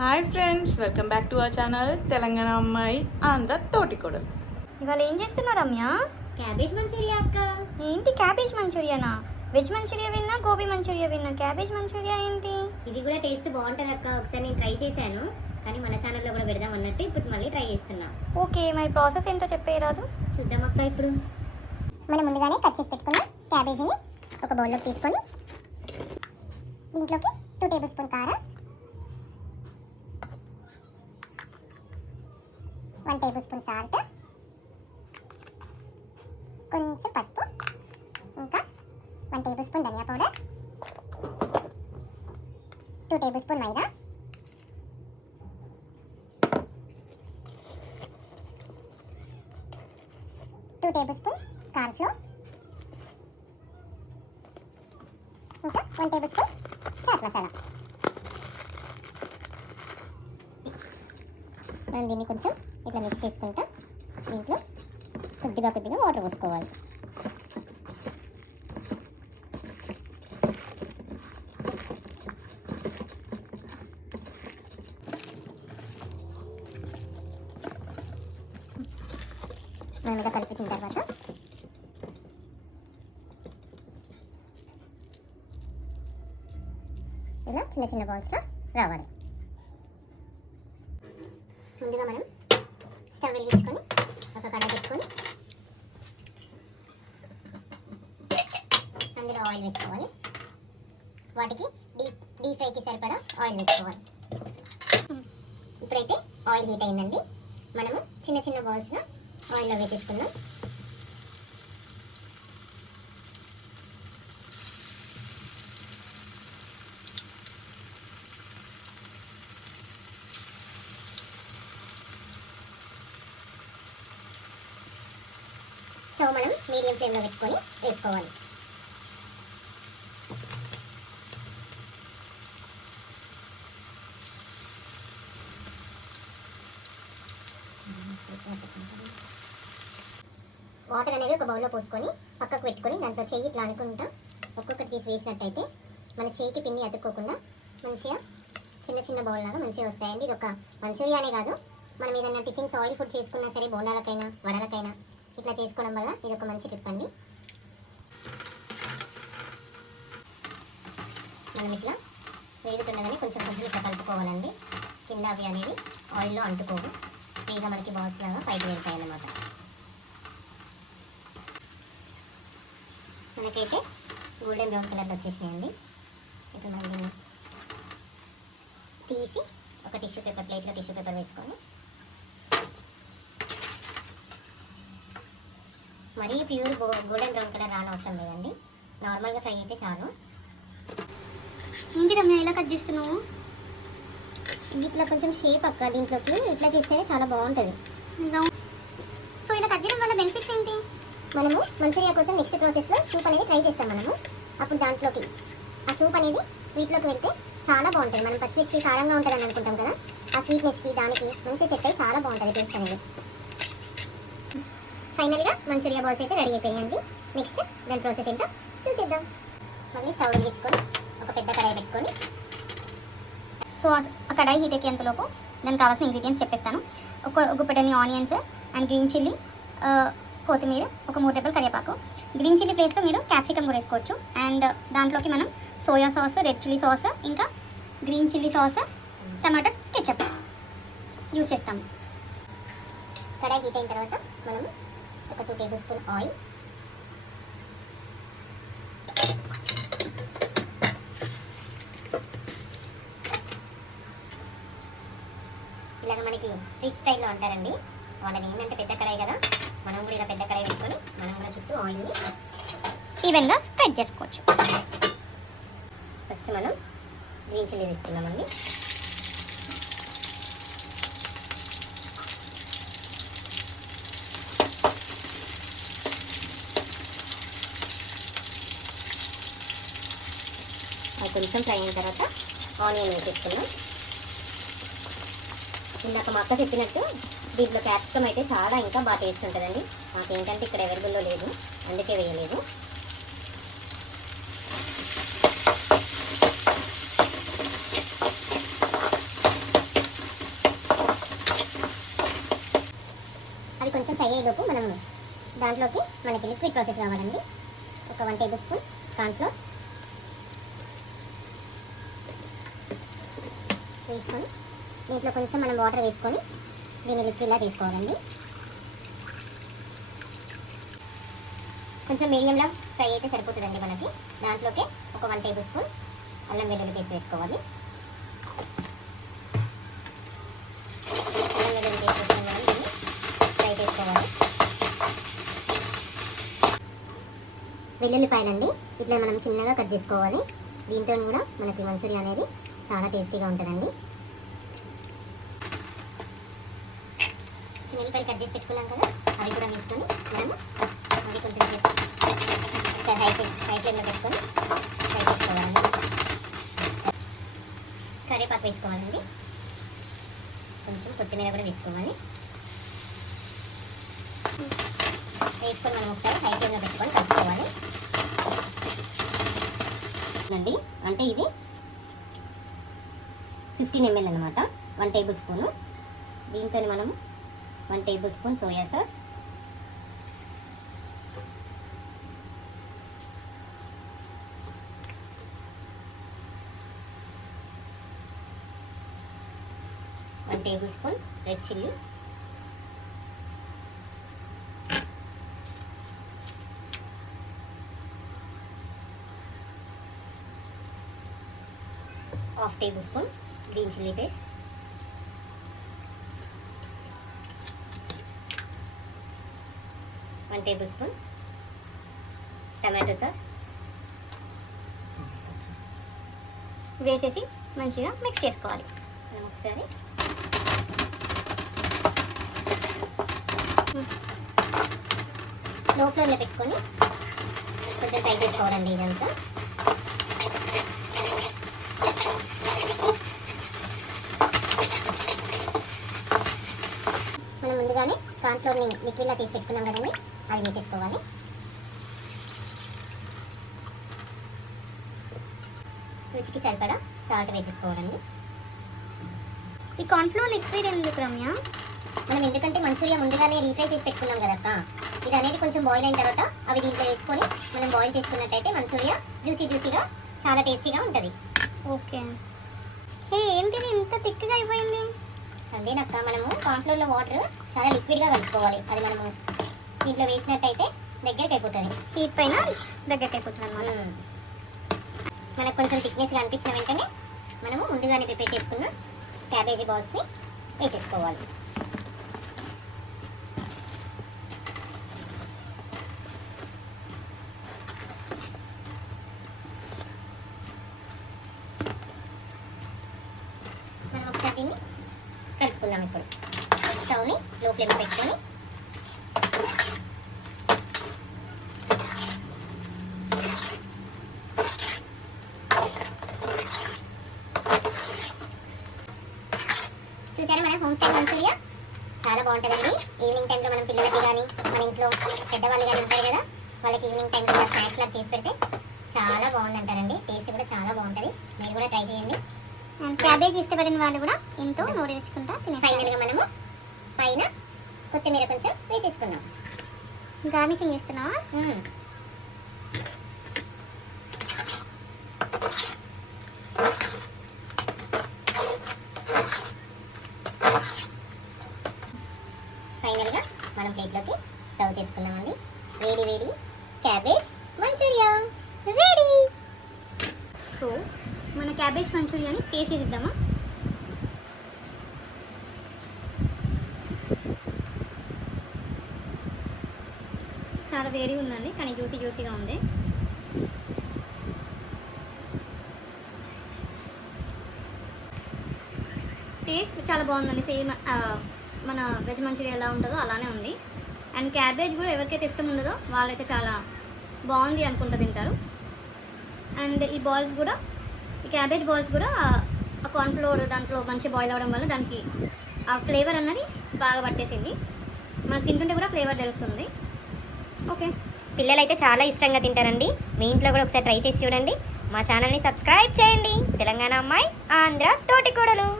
Hi friends, welcome back to our channel Telangana అమ్మాయి ఆంధ్ర తోటికోడలు. ఇవాళ ఏం చేస్తున్నారు రమ్య? క్యాబేజ్ మంచూరియా అక్క. ఏంటి క్యాబేజ్ మంచూరియానా? వెజ్ మంచూరియా విన్నా, గోబీ మంచూరియా విన్నా, క్యాబేజ్ మంచూరియా ఏంటి? ఇది కూడా టేస్ట్ బాగుంటుంది అక్క. ఒకసారి నేను ట్రై చేశాను, కానీ మన ఛానల్లో కూడా పెడదాం అన్నట్టు ఇప్పుడు మళ్ళీ ట్రై చేస్తున్నా. ఓకే, మరి ప్రాసెస్ ఏంటో చెప్పేయరాదు? చూద్దాం అక్క. ఇప్పుడు మనం ముందుగానే కట్ చేసి పెట్టుకున్న క్యాబేజీని ఒక బౌల్లోకి తీసుకొని దీంట్లోకి 2 టేబుల్ స్పూన్ కారం, 1 టేబుల్ స్పూన్ సాల్ట్, కొంచెం పసుపు, ఇంకా 1 టేబుల్ స్పూన్ ధనియా పౌడర్, 2 టేబుల్ స్పూన్ మైదా, 2 టేబుల్ స్పూన్ కార్న్ ఫ్లోర్, ఇంకా 1 టేబుల్ స్పూన్ చాట్ మసాలా. మనం దీన్ని కొంచెం ఇట్లా మిక్స్ చేసుకుంటా దీంట్లో కొద్దిగా వాటర్ పోసుకోవాలి. మనం ఇలా కలిపిన తర్వాత ఇలా చిన్న చిన్న బాల్స్లో రావాలి. ముందుగా మనం స్టవ్ వెలిగించుకొని ఒక కడాయి పెట్టుకొని అందులో ఆయిల్ వేసుకోవాలి. వాటికి డీప్ ఫ్రైకి సరిపడా ఆయిల్ వేసుకోవాలి. ఇప్పుడైతే ఆయిల్ హీట్ అయిందండి. మనము చిన్న చిన్న బాల్స్లో ఆయిల్లో వేసేసుకుందాం. స్టవ్ మనం మీడియం ఫ్లేమ్లో పెట్టుకొని వేసుకోవాలి. వాటర్ అనేది ఒక బౌల్లో పోసుకొని పక్కకు పెట్టుకొని దాంట్లో చెయ్యి ఇట్లా అనుకుంటా ఒక్కొక్కటి తీసి వేసినట్టయితే మన చేయికి పిండి అతుక్కోకుండా మంచిగా చిన్న చిన్న బౌల్ లాగా మంచిగా వస్తాయండి. ఇది ఒక మంచూరియానే కాదు, మనం ఏదైనా టిఫిన్స్ ఆయిల్ ఫుడ్ చేసుకున్నా సరే, బోండాలకైనా వడలకైనా ఇట్లా చేసుకోవడం వల్ల ఇది ఒక మంచి టిప్ అండి. మనం ఇట్లా వేగుతుండగానే కొంచెం ఇట్లా కలుపుకోవాలండి. కింద అవి అనేవి ఆయిల్లో అంటుకోవు, ఫ్రీగా మనకి బాల్స్ లాగా పైకి వెళ్తాయి అన్నమాట. మనకైతే గోల్డెన్ బ్రౌన్ కలర్లో వచ్చేసినాయండి. ఇప్పుడు మనం దీన్ని తీసి ఒక ప్లేట్లో టిష్యూ పేపర్ వేసుకొని, మరీ ప్యూర్ గోల్డెన్ బ్రౌన్ కలర్ రానవసరం లేదండి, నార్మల్గా ఫ్రై అయితే చాలు. ఏంటి రమ్య ఇలా కట్ చేస్తున్నావు? ఇట్లా కొంచెం షేప్ అక్క, దీంట్లోకి ఇట్లా చేస్తేనే చాలా బాగుంటుంది. సో ఇలా కట్ చేయడం వల్ల బెనిఫిట్స్ ఏంటి? మనము మంచూరియా కోసం నెక్స్ట్ ప్రాసెస్లో సూప్ అనేది ట్రై చేస్తాం మనము. అప్పుడు దాంట్లోకి ఆ సూప్ అనేది వీటిలోకి వెళ్తే చాలా బాగుంటుంది. మనం పచ్చిమిర్చి కారంగా ఉంటుందని అనుకుంటాం కదా, ఆ స్వీట్నెస్కి దానికి మంచి సెట్ అయ్యి చాలా బాగుంటుంది టేస్ట్ అనేది. ఫైనల్గా మంచూరియా బాల్స్ అయితే రెడీ అయిపోయాయండి. నెక్స్ట్ దాని ప్రాసెస్ ఏంటో చూసేద్దాం. మళ్ళీ స్టవ్ వెలిగించుకొని ఒక పెద్ద కడాయి పెట్టుకొని, సో ఆ కడాయి హీట్ ఎక్కేంతలోపు దానికి కావాల్సిన ఇంగ్రీడియంట్స్ చెప్పేస్తాను. ఒక గుప్పెడని ఆనియన్స్ అండ్ గ్రీన్ చిల్లీ, కొత్తిమీర, ఒక 3 రెబ్బలు కరివేపాకు. గ్రీన్ చిల్లీ ప్లేస్లో మీరు క్యాప్సికమ్ కూడా వేసుకోవచ్చు. అండ్ దాంట్లోకి మనం soya sauce, red chilli sauce, ఇంకా green chilli sauce, tomato ketchup use చేస్తాము. కడాయి హీట్ అయిన తర్వాత మనం ఒక 2 టేబుల్ స్పూన్ ఆయిల్, ఇలాగ మనకి స్ట్రీట్ స్టైల్లో అంటారండి, వాళ్ళని ఏంటంటే పెద్ద కడాయి కదా, మనం కూడా ఇలా పెద్ద కడాయి పెట్టుకొని మనం కూడా చుట్టూ ఆయిల్ని ఈవెన్గా స్ప్రెడ్ చేసుకోవచ్చు. ఫస్ట్ మనం గ్రీన్ చిల్లీ వేసుకుందామండి. అది కొంచెం ఫ్రై అయిన తర్వాత ఆనియన్ వేసేసుకుందాం. ఇందాక మా అక్క చెప్పినట్టు దీంట్లో క్యాప్సికమ్ అయితే చాలా ఇంకా బాగా టేస్ట్ ఉంటుందండి. మాకు ఏంటంటే ఇక్కడ అవైలబుల్లో లేదు, అందుకే వేయలేదు. అయ్యేలోపు మనం దాంట్లోకి మనకి లిక్విడ్ ప్రాసెస్ కావాలండి. ఒక 1 టేబుల్ స్పూన్ కార్న్ఫ్లోర్ వేసుకొని దీంట్లో కొంచెం మనం వాటర్ వేసుకొని దీన్ని లిక్విడ్లా తీసుకోవాలండి. కొంచెం మీడియంలో ఫ్రై అయితే సరిపోతుందండి మనకి. దాంట్లోకి ఒక 1 టేబుల్ స్పూన్ అల్లం వెల్లుల్లి పేస్ట్ వేసుకోవాలి. అల్లం వెల్లుల్లి పేస్ట్ వేసుకొని మనం దీన్ని ఫ్రై చేసుకోవాలి. వెల్లుల్లిపాయలండి ఇట్లా మనం చిన్నగా కట్ చేసుకోవాలి. దీంతో కూడా మనకి మంచూరియా అనేది చాలా టేస్టీగా ఉంటుందండి. చిన్నపాయలు కట్ చేసి పెట్టుకున్నాం కదా, అవి కూడా వేసుకొని మనము అవి కొంచెం హై ఫ్లేమ్లో పెట్టుకొని ఫ్రై చేసుకోవాలండి. కరివేపాకు వేసుకోవాలండి, కొంచెం కొత్తిమీర కూడా వేసుకోవాలి. వేసుకొని మనం ఒకసారి హై ఫ్లేమ్లో పెట్టుకొని కలుపుకోవాలి అండి. అంటే ఇది 15 ml అనమాట, 1 టేబుల్ స్పూను. దీంతో మనము 1 table spoon soya sauce, one table spoon red chilli, half table spoon green chilli paste, 1 table spoon tomato sauce వేసేసి మంచిగా మిక్స్ చేసుకోవాలి. మనం ఒకసారి లో ఫ్లేమ్లో పెట్టుకొని కొంచెం ఫ్రై చేసుకోవాలండి ఇదంతా. మనం ముందుగానే కార్న్ఫ్లోర్ని లిక్విడ్లా తీసి పెట్టుకున్నాం కదండి, అది వేసేసుకోవాలి. రుచికి సరిపడా సాల్ట్ వేసేసుకోవాలండి. ఈ కార్న్ఫ్లోర్ లిక్విడ్ ఎందుకు రమ్య? మనం ఎందుకంటే మంచూరియా ముందుగానే రీఫ్రై చేసి పెట్టుకున్నాం కదక్క, ఇది అనేది కొంచెం బాయిల్ అయిన తర్వాత అవి దీంట్లో వేసుకొని మనం బాయిల్ చేసుకున్నట్టయితే మంచూరియా జ్యూసీగా చాలా టేస్టీగా ఉంటుంది. ఓకే. ఏంటిది ఇంత థిక్గా అయిపోయింది? అదేనక్క, మనము కార్న్ఫ్లోర్లో వాటర్ చాలా లిక్విడ్గా కలుపుకోవాలి. అది మనము దీంట్లో వేసినట్టయితే దగ్గరికి అయిపోతుంది, హీట్ పైన దగ్గరికి అయిపోతుంది అన్నమాట. మనకు కొంచెం థిక్నెస్గా అనిపించిన వెంటనే మనము ముందుగానే ప్రిపేర్ చేసుకున్న క్యాబేజీ బాల్స్ని వేసేసుకోవాలి. మనం ఒకసారి దీన్ని కలుపుకుందాం. ఇప్పుడు స్టవ్ని లో ఫ్లేమ్లో పెట్టుకొని చూసారా మన హోమ్ స్టైల్ మంచూరియా చాలా బాగుంటుందండి. ఈవినింగ్ టైంలో మనం పిల్లలకి కానీ మన ఇంట్లో పెద్దవాళ్ళు కానీ ఉంటారు కదా, వాళ్ళకి ఈవినింగ్ టైంలో స్నాక్స్ లాగా చేసి పెడితే చాలా బాగుందంటారండి. టేస్ట్ కూడా చాలా బాగుంటుంది, మీరు కూడా ట్రై చేయండి. క్యాబేజ్ ఇష్టపడిన వాళ్ళు కూడా ఎంతో నోరేసుకుంటా ఫైనల్గా మనము పైన కొత్తిమీర కొంచెం వేసేసుకుందాం. గార్నిషింగ్ చేస్తున్నావా? ఫైనల్గా మనం ప్లేట్లోకి సర్వ్ చేసుకుందామండి. వేడి వేడి క్యాబేజ్ మంచూరియా రెడీ. సో మన క్యాబేజ్ మంచూరియాని టేస్ట్ చేద్దామా? చాలా వేడిగా ఉందండి, కానీ జ్యూసీగా ఉంది. టేస్ట్ చాలా బాగుందండి. సేమ్ మన వెజ్ మంచూరియా ఎలా ఉంటుందో అలానే ఉంది. అండ్ క్యాబేజ్ కూడా ఎవరికైతే ఇష్టం ఉండదో వాళ్ళైతే చాలా బాగుంది అనుకుంటూ తింటారు. అండ్ ఈ బాల్స్ కూడా, ఈ క్యాబేజ్ బాల్స్ కూడా ఆ కార్న్ఫ్లోర్ దాంట్లో మంచి బాయిల్ అవ్వడం వల్ల దానికి ఆ ఫ్లేవర్ అన్నది బాగా పట్టేసింది. మనకు తింటుంటే కూడా ఫ్లేవర్ తెలుస్తుంది. ఓకే, పిల్లలైతే చాలా ఇష్టంగా తింటారండి. మీ ఇంట్లో కూడా ఒకసారి ట్రై చేసి చూడండి. మా ఛానల్ని సబ్స్క్రైబ్ చేయండి. తెలంగాణ అమ్మాయి ఆంధ్ర తోటికోడలు.